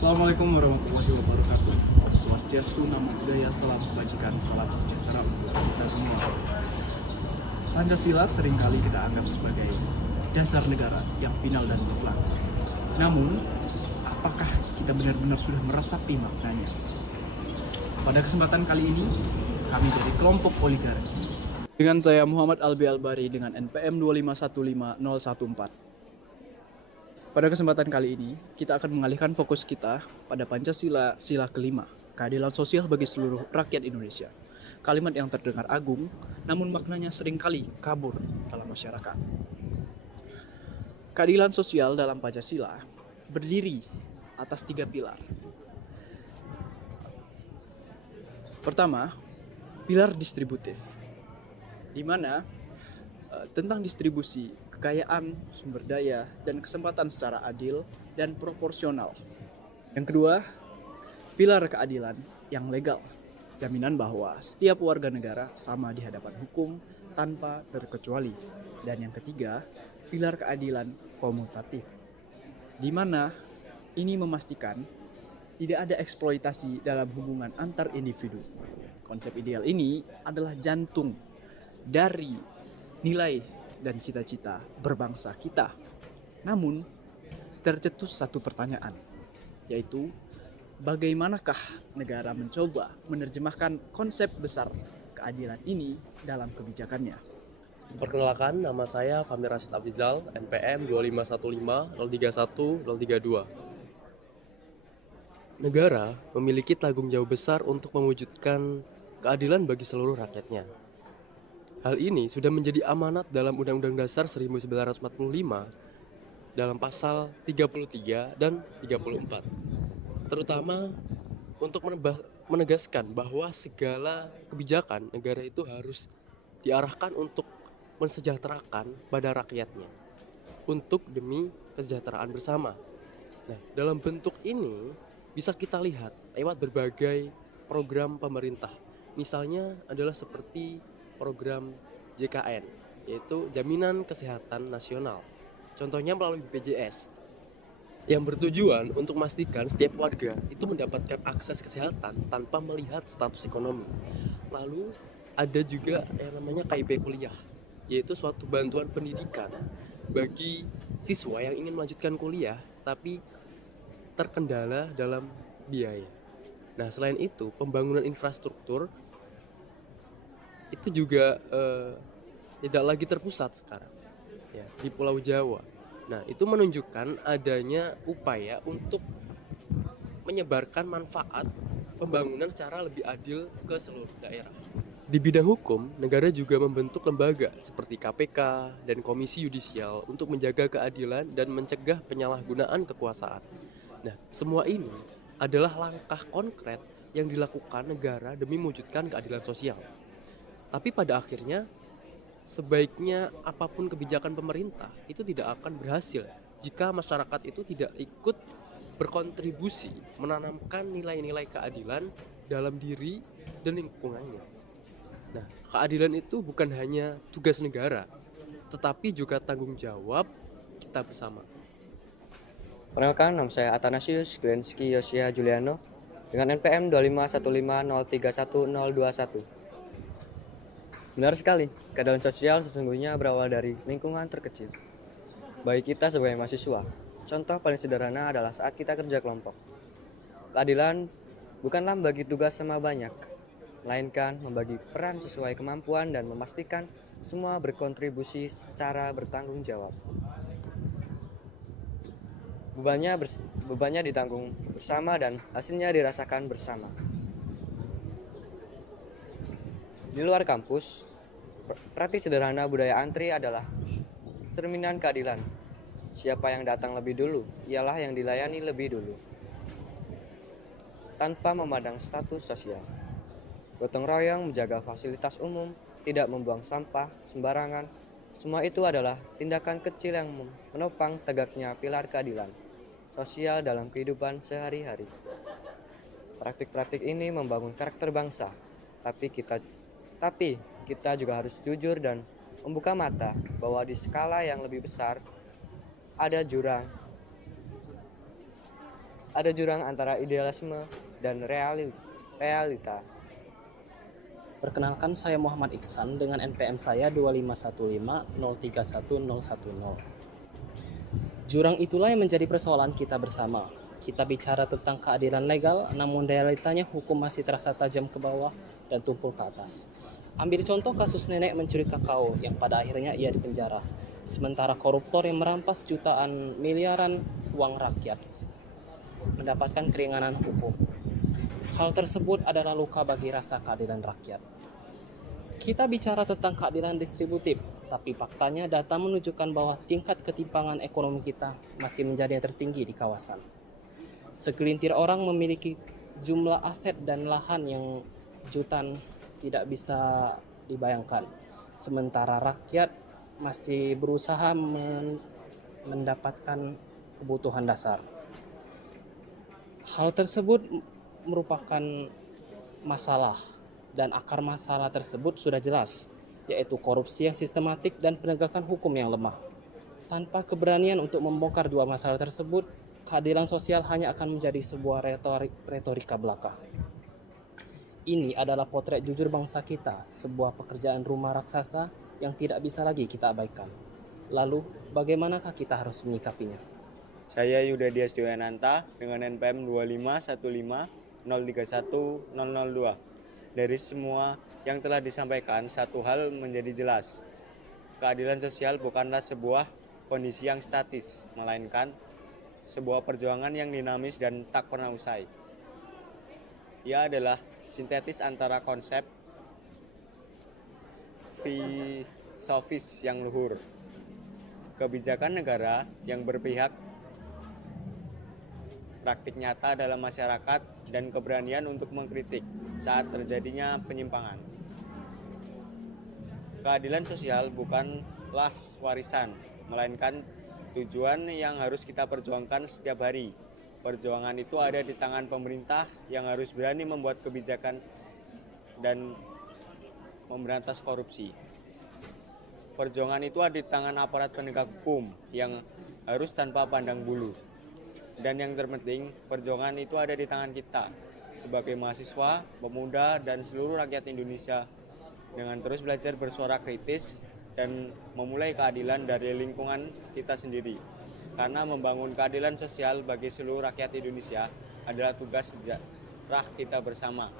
Assalamualaikum warahmatullahi wabarakatuh. Swastiastu, namo buddhaya, salam kebajikan, salam sejahtera untuk kita semua. Pancasila seringkali kita anggap sebagai dasar negara yang final dan mutlak. Namun, apakah kita benar-benar sudah meresapi maknanya? Pada kesempatan kali ini, kami dari kelompok oligarki. Dengan saya Muhammad Albi Albari dengan NPM 2515014. Pada kesempatan kali ini, kita akan mengalihkan fokus kita pada Pancasila sila kelima, keadilan sosial bagi seluruh rakyat Indonesia. Kalimat yang terdengar agung, namun maknanya seringkali kabur dalam masyarakat. Keadilan sosial dalam Pancasila berdiri atas 3 pilar. Pertama, pilar distributif, di mana tentang distribusi kekayaan, sumber daya, dan kesempatan secara adil dan proporsional. Yang kedua, pilar keadilan yang legal, jaminan bahwa setiap warga negara sama di hadapan hukum tanpa terkecuali. Dan yang ketiga, pilar keadilan komutatif, di mana ini memastikan tidak ada eksploitasi dalam hubungan antar individu. Konsep ideal ini adalah jantung dari nilai dan cita-cita berbangsa kita. Namun, tercetus satu pertanyaan, yaitu bagaimanakah negara mencoba menerjemahkan konsep besar keadilan ini dalam kebijakannya? Perkenalkan, nama saya Fahmi Rashid Afizal, NPM 2515031-032. Negara memiliki tanggung jawab besar untuk mewujudkan keadilan bagi seluruh rakyatnya. Hal ini sudah menjadi amanat dalam Undang-Undang Dasar 1945 dalam pasal 33 dan 34. Terutama untuk menegaskan bahwa segala kebijakan negara itu harus diarahkan untuk mensejahterakan pada rakyatnya untuk demi kesejahteraan bersama. Nah, dalam bentuk ini bisa kita lihat lewat berbagai program pemerintah. Misalnya adalah seperti program JKN, yaitu Jaminan Kesehatan Nasional. Contohnya melalui BPJS, yang bertujuan untuk memastikan setiap warga itu mendapatkan akses kesehatan tanpa melihat status ekonomi. Lalu ada juga yang namanya KIP kuliah, yaitu suatu bantuan pendidikan bagi siswa yang ingin melanjutkan kuliah tapi terkendala dalam biaya. Nah, selain itu, pembangunan infrastruktur itu juga tidak lagi terpusat sekarang ya di Pulau Jawa. Nah, itu menunjukkan adanya upaya untuk menyebarkan manfaat pembangunan secara lebih adil ke seluruh daerah. Di bidang hukum, negara juga membentuk lembaga seperti KPK dan Komisi Yudisial untuk menjaga keadilan dan mencegah penyalahgunaan kekuasaan. Nah, semua ini adalah langkah konkret yang dilakukan negara demi mewujudkan keadilan sosial. Tapi pada akhirnya, sebaiknya apapun kebijakan pemerintah itu tidak akan berhasil jika masyarakat itu tidak ikut berkontribusi menanamkan nilai-nilai keadilan dalam diri dan lingkungannya. Nah, keadilan itu bukan hanya tugas negara, tetapi juga tanggung jawab kita bersama. Perkenalkan, nama saya Athanasius Glenski Yosia Juliano dengan NPM 2515031-021. Benar sekali, keadilan sosial sesungguhnya berawal dari lingkungan terkecil. Bagi kita sebagai mahasiswa, contoh paling sederhana adalah saat kita kerja kelompok. Keadilan bukanlah membagi tugas sama banyak, melainkan membagi peran sesuai kemampuan dan memastikan semua berkontribusi secara bertanggung jawab. Bebannya ditanggung bersama dan hasilnya dirasakan bersama. Di luar kampus, praktik sederhana budaya antri adalah cerminan keadilan. Siapa yang datang lebih dulu, ialah yang dilayani lebih dulu. Tanpa memandang status sosial. Gotong royong menjaga fasilitas umum, tidak membuang sampah sembarangan. Semua itu adalah tindakan kecil yang menopang tegaknya pilar keadilan sosial dalam kehidupan sehari-hari. Praktik-praktik ini membangun karakter bangsa, tapi kita juga harus jujur dan membuka mata bahwa di skala yang lebih besar ada jurang Ada jurang antara idealisme dan realita. Perkenalkan, saya Muhammad Iksan dengan NPM saya 25150311010. Jurang itulah yang menjadi persoalan kita bersama. Kita bicara tentang keadilan legal, namun realitanya hukum masih terasa tajam ke bawah dan tumpul ke atas. Ambil contoh kasus nenek mencuri kakao yang pada akhirnya ia dipenjara. Sementara koruptor yang merampas jutaan miliaran uang rakyat mendapatkan keringanan hukum. Hal tersebut adalah luka bagi rasa keadilan rakyat. Kita bicara tentang keadilan distributif, tapi faktanya data menunjukkan bahwa tingkat ketimpangan ekonomi kita masih menjadi yang tertinggi di kawasan. Segelintir orang memiliki jumlah aset dan lahan yang jutaan tidak bisa dibayangkan, sementara rakyat masih berusaha mendapatkan kebutuhan dasar. Hal tersebut merupakan masalah, dan akar masalah tersebut sudah jelas, yaitu korupsi yang sistematik dan penegakan hukum yang lemah. Tanpa keberanian untuk membongkar dua masalah tersebut, keadilan sosial hanya akan menjadi sebuah retorika belaka. Ini adalah potret jujur bangsa kita, sebuah pekerjaan rumah raksasa yang tidak bisa lagi kita abaikan. Lalu, bagaimanakah kita harus menyikapinya? Saya Yuda Dias Dewananta dengan NPM 25150310002. Dari semua yang telah disampaikan, satu hal menjadi jelas. Keadilan sosial bukanlah sebuah kondisi yang statis, melainkan sebuah perjuangan yang dinamis dan tak pernah usai. Ia adalah sintetis antara konsep filosofis yang luhur, kebijakan negara yang berpihak, praktik nyata dalam masyarakat, dan keberanian untuk mengkritik saat terjadinya penyimpangan. Keadilan sosial bukanlah warisan, melainkan tujuan yang harus kita perjuangkan setiap hari. Perjuangan itu ada di tangan pemerintah yang harus berani membuat kebijakan dan memberantas korupsi. Perjuangan itu ada di tangan aparat penegak hukum yang harus tanpa pandang bulu. Dan yang terpenting, perjuangan itu ada di tangan kita sebagai mahasiswa, pemuda, dan seluruh rakyat Indonesia dengan terus belajar bersuara kritis dan memulai keadilan dari lingkungan kita sendiri. Karena membangun keadilan sosial bagi seluruh rakyat Indonesia adalah tugas sejarah kita bersama.